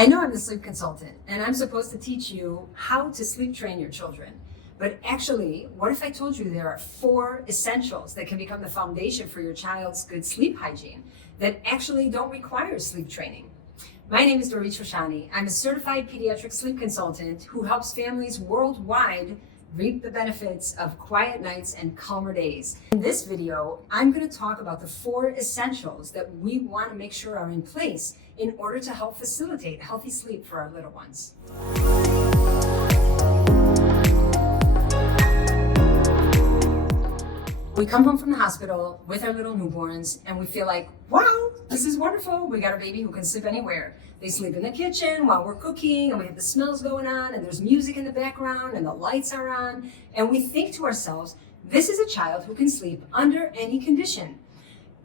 I know I'm the sleep consultant and I'm supposed to teach you how to sleep train your children. But actually, what if I told you there are 4 essentials that can become the foundation for your child's good sleep hygiene that actually don't require sleep training? My name is Dorit Shoshani. I'm a certified pediatric sleep consultant who helps families worldwide reap the benefits of quiet nights and calmer days. In this video, I'm going to talk about the 4 essentials that we want to make sure are in place in order to help facilitate healthy sleep for our little ones. We come home from the hospital with our little newborns and we feel like, wow, this is wonderful. We got a baby who can sleep anywhere. They sleep in the kitchen while we're cooking and we have the smells going on and there's music in the background and the lights are on. And we think to ourselves, this is a child who can sleep under any condition.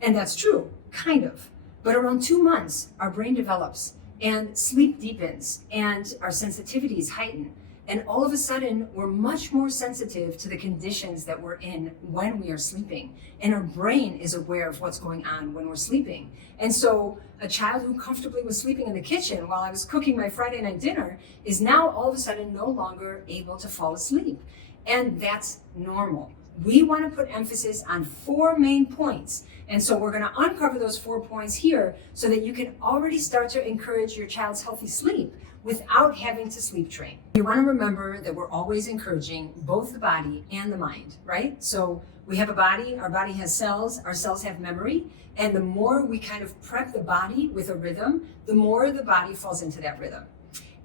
And that's true, kind of. But around 2 months, our brain develops and sleep deepens and our sensitivities heighten. And all of a sudden, we're much more sensitive to the conditions that we're in when we are sleeping. And our brain is aware of what's going on when we're sleeping. And so a child who comfortably was sleeping in the kitchen while I was cooking my Friday night dinner is now all of a sudden no longer able to fall asleep. And that's normal. We want to put emphasis on 4 main points. And so we're going to uncover those 4 points here so that you can already start to encourage your child's healthy sleep without having to sleep train. You want to remember that we're always encouraging both the body and the mind, right? So we have a body, our body has cells, our cells have memory, and the more we kind of prep the body with a rhythm, the more the body falls into that rhythm.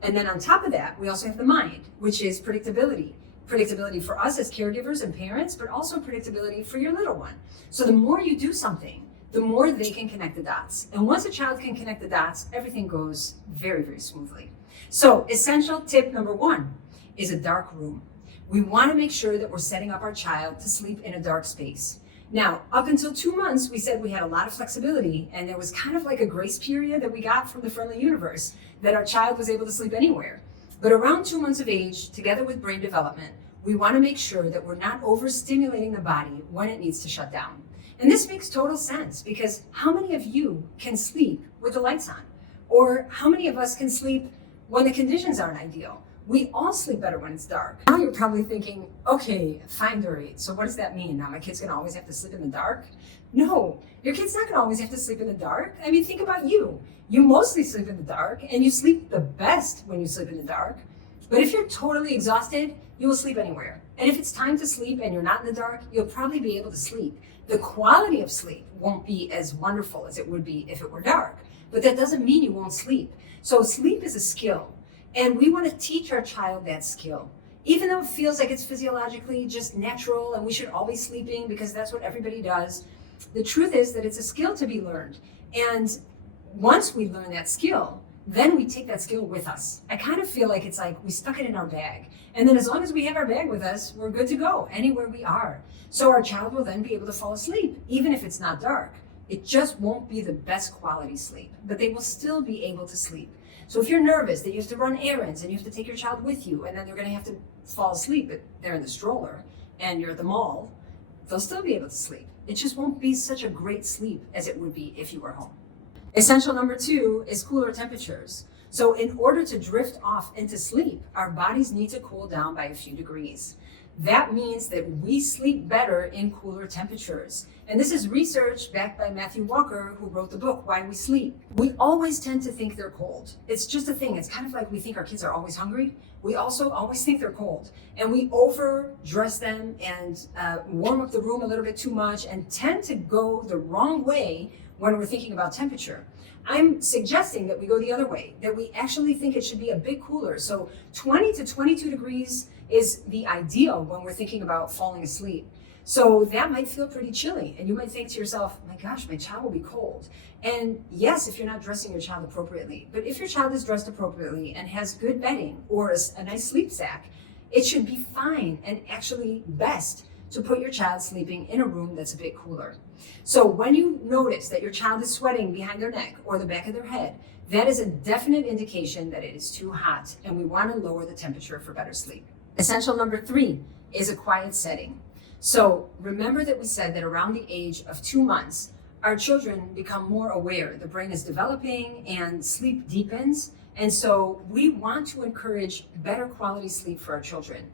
And then on top of that, we also have the mind, which is predictability. Predictability for us as caregivers and parents, but also predictability for your little one. So the more you do something, the more they can connect the dots. And once a child can connect the dots, everything goes very, very smoothly. So essential tip number 1 is a dark room. We want to make sure that we're setting up our child to sleep in a dark space. Now, up until 2 months, we said we had a lot of flexibility and there was kind of like a grace period that we got from the friendly universe that our child was able to sleep anywhere. But around 2 months of age, together with brain development, we want to make sure that we're not overstimulating the body when it needs to shut down. And this makes total sense because how many of you can sleep with the lights on? Or how many of us can sleep when the conditions aren't ideal? We all sleep better when it's dark. Now you're probably thinking, okay, fine, Dorit, so what does that mean? Now my kid's gonna always have to sleep in the dark? No, your kid's not gonna always have to sleep in the dark. I mean, think about you. You mostly sleep in the dark and you sleep the best when you sleep in the dark. But if you're totally exhausted, you will sleep anywhere. And if it's time to sleep and you're not in the dark, you'll probably be able to sleep. The quality of sleep won't be as wonderful as it would be if it were dark, but that doesn't mean you won't sleep. So sleep is a skill, and we want to teach our child that skill. Even though it feels like it's physiologically just natural and we should all be sleeping because that's what everybody does, the truth is that it's a skill to be learned. And once we learn that skill, then we take that skill with us. I kind of feel like it's like we stuck it in our bag. And then as long as we have our bag with us, we're good to go anywhere we are. So our child will then be able to fall asleep, even if it's not dark. It just won't be the best quality sleep, but they will still be able to sleep. So if you're nervous that you have to run errands and you have to take your child with you and then they're going to have to fall asleep, but they're in the stroller and you're at the mall, they'll still be able to sleep. It just won't be such a great sleep as it would be if you were home. Essential number 2 is cooler temperatures. So in order to drift off into sleep, our bodies need to cool down by a few degrees. That means that we sleep better in cooler temperatures. And this is research backed by Matthew Walker, who wrote the book, Why We Sleep. We always tend to think they're cold. It's just a thing. It's kind of like we think our kids are always hungry. We also always think they're cold. And we overdress them and warm up the room a little bit too much and tend to go the wrong way when we're thinking about temperature. I'm suggesting that we go the other way, that we actually think it should be a bit cooler. So 20 to 22 degrees is the ideal when we're thinking about falling asleep. So that might feel pretty chilly. And you might think to yourself, my gosh, my child will be cold. And yes, if you're not dressing your child appropriately, but if your child is dressed appropriately and has good bedding or a nice sleep sack, it should be fine and actually best to put your child sleeping in a room that's a bit cooler. So when you notice that your child is sweating behind their neck or the back of their head, that is a definite indication that it is too hot and we want to lower the temperature for better sleep. Essential number 3 is a quiet setting. So remember that we said that around the age of 2 months, our children become more aware. The brain is developing and sleep deepens. And so we want to encourage better quality sleep for our children.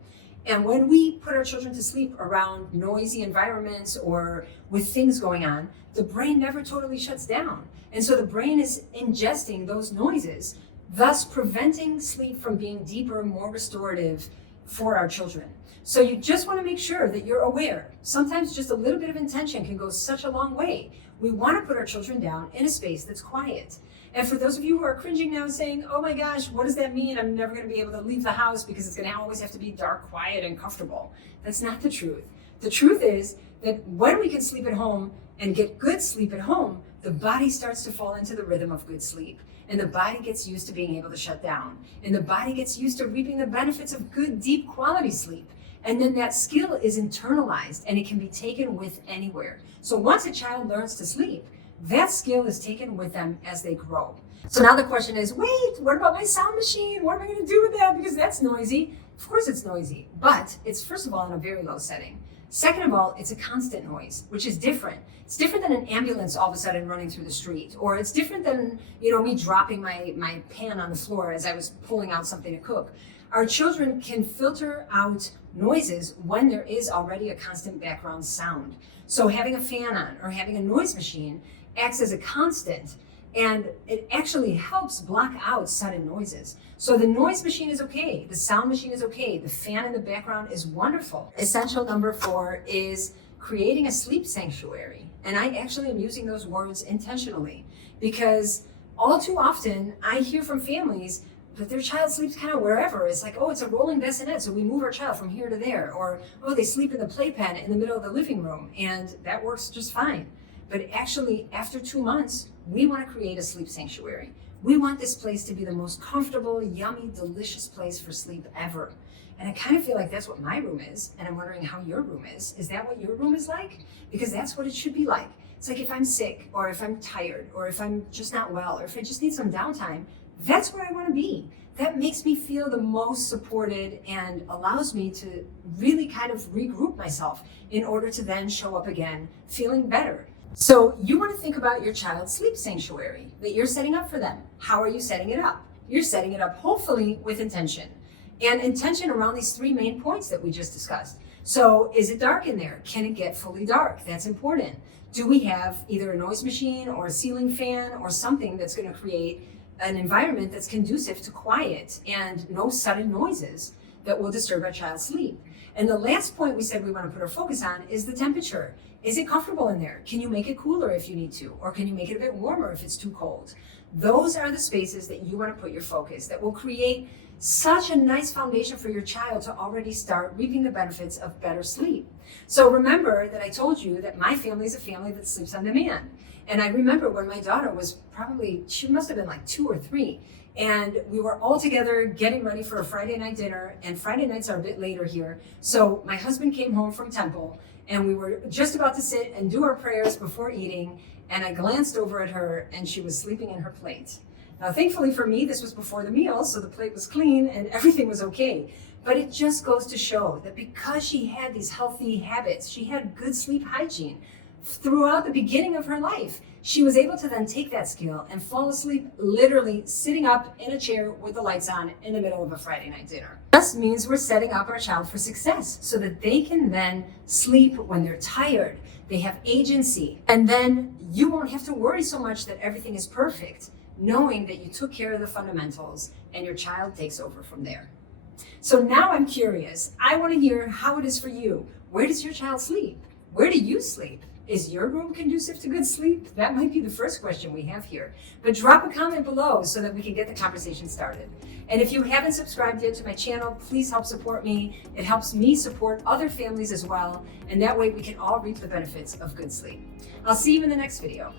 And when we put our children to sleep around noisy environments or with things going on, the brain never totally shuts down. And so the brain is ingesting those noises, thus preventing sleep from being deeper, more restorative for our children. So you just want to make sure that you're aware. Sometimes just a little bit of intention can go such a long way. We want to put our children down in a space that's quiet. And for those of you who are cringing now saying, oh my gosh, what does that mean? I'm never going to be able to leave the house because it's going to always have to be dark, quiet, and comfortable. That's not the truth. The truth is that when we can sleep at home and get good sleep at home, the body starts to fall into the rhythm of good sleep. And the body gets used to being able to shut down. And the body gets used to reaping the benefits of good, deep quality sleep. And then that skill is internalized and it can be taken with anywhere. So once a child learns to sleep, that skill is taken with them as they grow. So now the question is, wait, what about my sound machine? What am I going to do with that? Because that's noisy. Of course it's noisy, but it's first of all in a very low setting. Second of all, it's a constant noise, which is different. It's different than an ambulance all of a sudden running through the street, or it's different than, me dropping my pan on the floor as I was pulling out something to cook. Our children can filter out noises when there is already a constant background sound. So having a fan on or having a noise machine acts as a constant, and it actually helps block out sudden noises. So the noise machine is okay, the sound machine is okay, the fan in the background is wonderful. Essential number 4 is creating a sleep sanctuary. And I actually am using those words intentionally because all too often I hear from families that their child sleeps kind of wherever. It's like, oh, it's a rolling bassinet, so we move our child from here to there. Or, oh, they sleep in the playpen in the middle of the living room, and that works just fine. But actually, after 2 months, we want to create a sleep sanctuary. We want this place to be the most comfortable, yummy, delicious place for sleep ever. And I kind of feel like that's what my room is, and I'm wondering how your room is. Is that what your room is like? Because that's what it should be like. It's like if I'm sick, or if I'm tired, or if I'm just not well, or if I just need some downtime, that's where I want to be. That makes me feel the most supported and allows me to really kind of regroup myself in order to then show up again feeling better. So you want to think about your child's sleep sanctuary that you're setting up for them. How are you setting it up? You're setting it up hopefully with intention. And intention around these 3 main points that we just discussed. So is it dark in there? Can it get fully dark? That's important. Do we have either a noise machine or a ceiling fan or something that's going to create an environment that's conducive to quiet and no sudden noises that will disturb our child's sleep? And the last point we said we want to put our focus on is the temperature. Is it comfortable in there? Can you make it cooler if you need to? Or can you make it a bit warmer if it's too cold? Those are the spaces that you want to put your focus that will create such a nice foundation for your child to already start reaping the benefits of better sleep. So remember that I told you that my family is a family that sleeps on demand. And I remember when my daughter was she must have been like 2 or 3. And we were all together getting ready for a Friday night dinner. And Friday nights are a bit later here. So my husband came home from temple and we were just about to sit and do our prayers before eating. And I glanced over at her and she was sleeping in her plate. Now, thankfully for me, this was before the meal, so the plate was clean and everything was okay. But it just goes to show that because she had these healthy habits, she had good sleep hygiene throughout the beginning of her life, she was able to then take that skill and fall asleep literally sitting up in a chair with the lights on in the middle of a Friday night dinner. This means we're setting up our child for success so that they can then sleep when they're tired, they have agency, and then you won't have to worry so much that everything is perfect, knowing that you took care of the fundamentals and your child takes over from there. So now I'm curious. I want to hear how it is for you. Where does your child sleep? Where do you sleep? Is your room conducive to good sleep? That might be the first question we have here. But drop a comment below so that we can get the conversation started. And if you haven't subscribed yet to my channel, please help support me. It helps me support other families as well. And that way we can all reap the benefits of good sleep. I'll see you in the next video.